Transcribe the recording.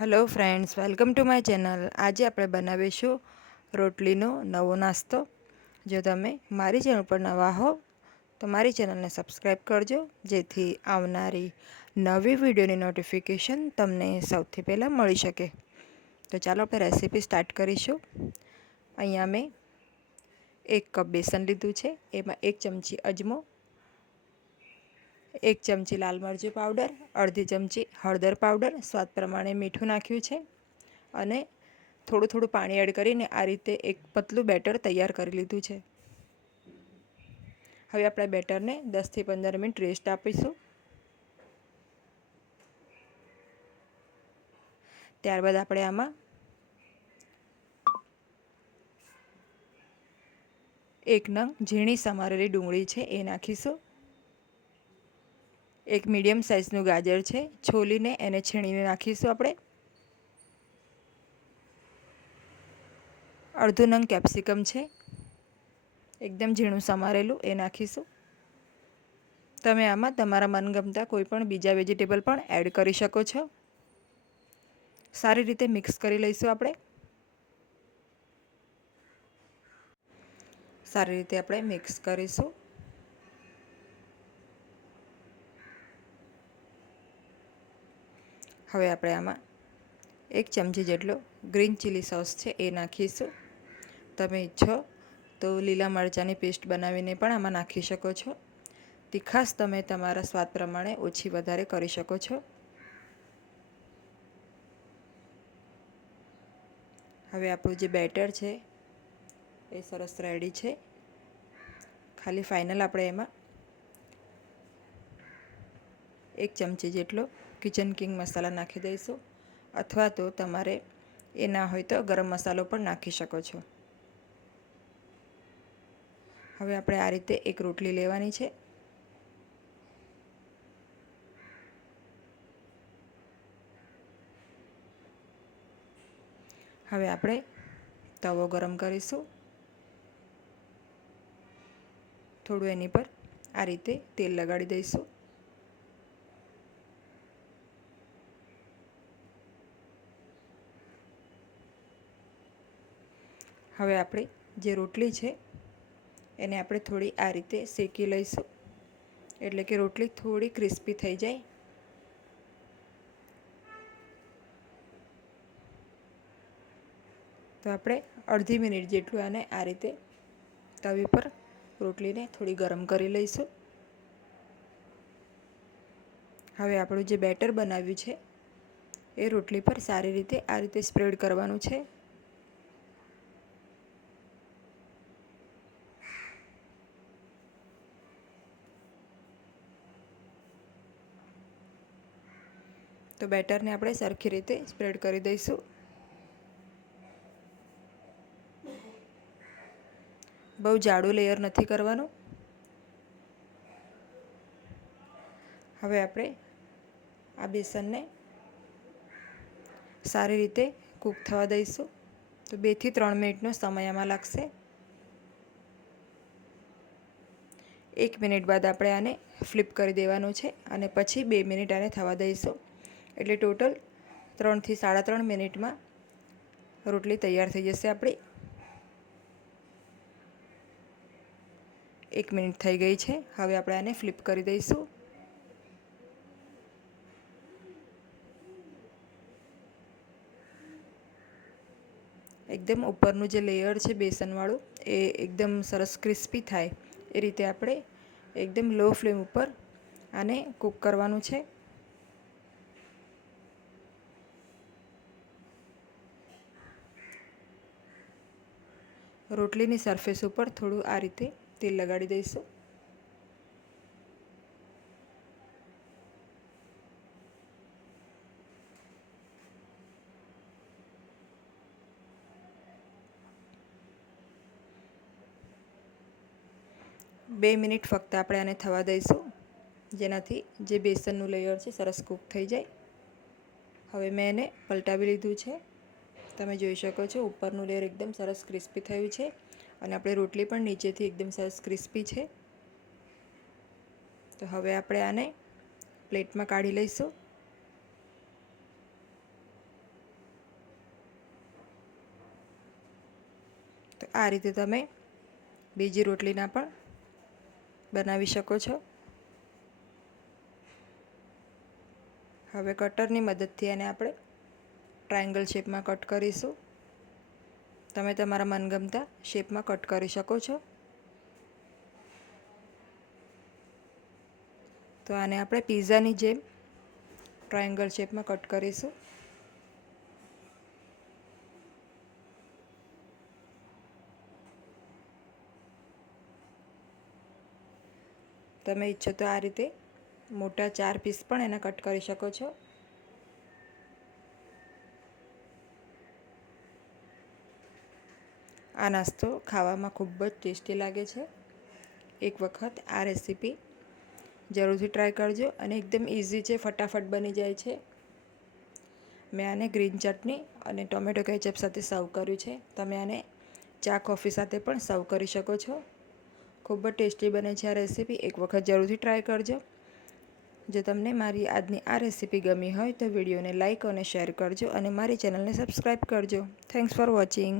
Hello friends, welcome to my channel. આજે આપણે બનાવીશું રોટલીનો નવો નાસ્તો. જો તમે મારી ચેનલ પર નવા હો તો મારી ચેનલને સબસ્ક્રાઈબ કરજો, જેથી આવનારી નવી વિડીયોની નોટિફિકેશન તમને સૌથી પહેલાં મળી શકે. તો ચાલો આપણે રેસીપી સ્ટાર્ટ કરીશું. અહીંયા મેં 1 કપ બેસન લીધું છે. એમાં 1 ચમચી અજમો, 1 ચમચી લાલ મરચું પાવડર, અડધી ચમચી હળદર પાવડર, સ્વાદ પ્રમાણે મીઠું નાખ્યું છે અને થોડું પાણી એડ કરીને આ રીતે એક પતલું બેટર તૈયાર કરી લીધું છે. હવે આપણે બેટરને 10 થી 15 મિનિટ રેસ્ટ આપીશું. ત્યારબાદ આપણે આમાં 1 નંગ ઝીણી સમારેલી ડુંગળી છે એ નાખીશું. 1 મીડિયમ સાઇઝનું ગાજર છે, છોલીને એને છીણીને નાખીશું. આપણે અડધું નંગ કેપ્સિકમ છે, એકદમ ઝીણું સમારેલું, એ નાખીશું. તમે આમાં તમારા મનગમતા કોઈ પણ બીજા વેજીટેબલ પણ એડ કરી શકો છો. સારી રીતે મિક્સ કરી લઈશું. આપણે સારી રીતે મિક્સ કરીશું. હવે આપણે આમાં 1 ચમચી જેટલો ગ્રીન ચીલી સોસ છે એ નાખીશું. તમે ઈચ્છો તો લીલા મરચાંની પેસ્ટ બનાવીને પણ આમાં નાખી શકો છો. તીખાશ તમે તમારા સ્વાદ પ્રમાણે ઓછી વધારે કરી શકો છો. હવે આપણું જે બેટર છે એ સરસ રેડી છે. ખાલી ફાઇનલ આપણે એમાં 1 ચમચી જેટલો કિચન કિંગ મસાલા નાખી દઈશું, અથવા તો તમારે એ ના હોય તો ગરમ મસાલો પણ નાખી શકો છો. હવે આપણે આ રીતે એક રોટલી લેવાની છે. હવે આપણે તવો ગરમ કરીશું. થોડું એની પર આ રીતે તેલ લગાડી દઈશું. હવે આપણી જે રોટલી છે એને આપણે થોડી આ રીતે શેકી લઈશું, એટલે કે રોટલી થોડી ક્રિસ્પી થઈ જાય. તો આપણે અડધી મિનિટ જેટલું આને આ રીતે તવી પર રોટલીને થોડી ગરમ કરી લઈશું. હવે આપણું જે બેટર બનાવ્યું છે એ રોટલી પર સારી રીતે આ રીતે સ્પ્રેડ કરવાનું છે. તો બેટરને આપણે સરખી રીતે સ્પ્રેડ કરી દઈશું. બહુ જાડું લેયર નથી કરવાનું. હવે આપણે આ બેસનને સારી રીતે કૂક થવા દઈશું. તો 2 થી 3 મિનિટનો સમય આમાં લાગશે. 1 મિનિટ બાદ આપણે આને ફ્લિપ કરી દેવાનું છે અને પછી 2 મિનિટ આને થવા દઈશું. એટલે ટોટલ 3 થી 3.5 મિનિટમાં રોટલી તૈયાર થઈ જશે આપણી. 1 મિનિટ થઈ ગઈ છે. હવે આપણે આને ફ્લિપ કરી દઈશું. એકદમ ઉપરનું જે લેયર છે બેસનવાળું એ એકદમ સરસ ક્રિસ્પી થાય એ રીતે આપણે એકદમ લો ફ્લેમ ઉપર આને કૂક કરવાનું છે. રોટલીની સરફેસ ઉપર થોડું આ રીતે તેલ લગાડી દઈશું. બે મિનિટ ફક્ત આપણે આને થવા દઈશું, જેનાથી જે બેસનનું લેયર છે સરસ કૂક થઈ જાય. હવે મેં એને પલટાવી લીધું છે. તમે જોઈ શકો છો ઉપરનું લેયર એકદમ સરસ ક્રિસ્પી થયું છે અને આપણી રોટલી પણ નીચેથી એકદમ સરસ ક્રિસ્પી છે. તો હવે આપણે આને પ્લેટમાં કાઢી લઈશું. તો આ રીતે તમે બીજી રોટલીના પણ બનાવી શકો છો. હવે કટરની મદદથી એને આપણે ટ્રાયેંગલ શેપમાં કટ કરીશું. તમે તમારા મનગમતા શેપમાં કટ કરી શકો છો. તો આને આપણે પિઝાની જેમ ટ્રાયેંગલ શેપમાં કટ કરીશું. તમે ઈચ્છો તો આ રીતે મોટા 4 પીસ પણ એના કટ કરી શકો છો. આ નાસ્તો ખાવામાં ખૂબ જ ટેસ્ટી લાગે છે. એક વખત આ રેસીપી જરૂરથી ટ્રાય કરજો અને એકદમ ઇઝી છે, ફટાફટ બની જાય છે. મેં આને ગ્રીન ચટણી અને ટોમેટો કેચઅપ સાથે સર્વ કર્યું છે. તમે આને ચા કોફી સાથે પણ સર્વ કરી શકો છો. ખૂબ જ ટેસ્ટી બને છે આ રેસીપી. એક વખત જરૂરથી ટ્રાય કરજો. જો તમને મારી આજની આ રેસીપી ગમી હોય તો વિડીયોને લાઇક અને શેર કરજો અને મારી ચેનલને સબસ્ક્રાઈબ કરજો. Thanks for watching.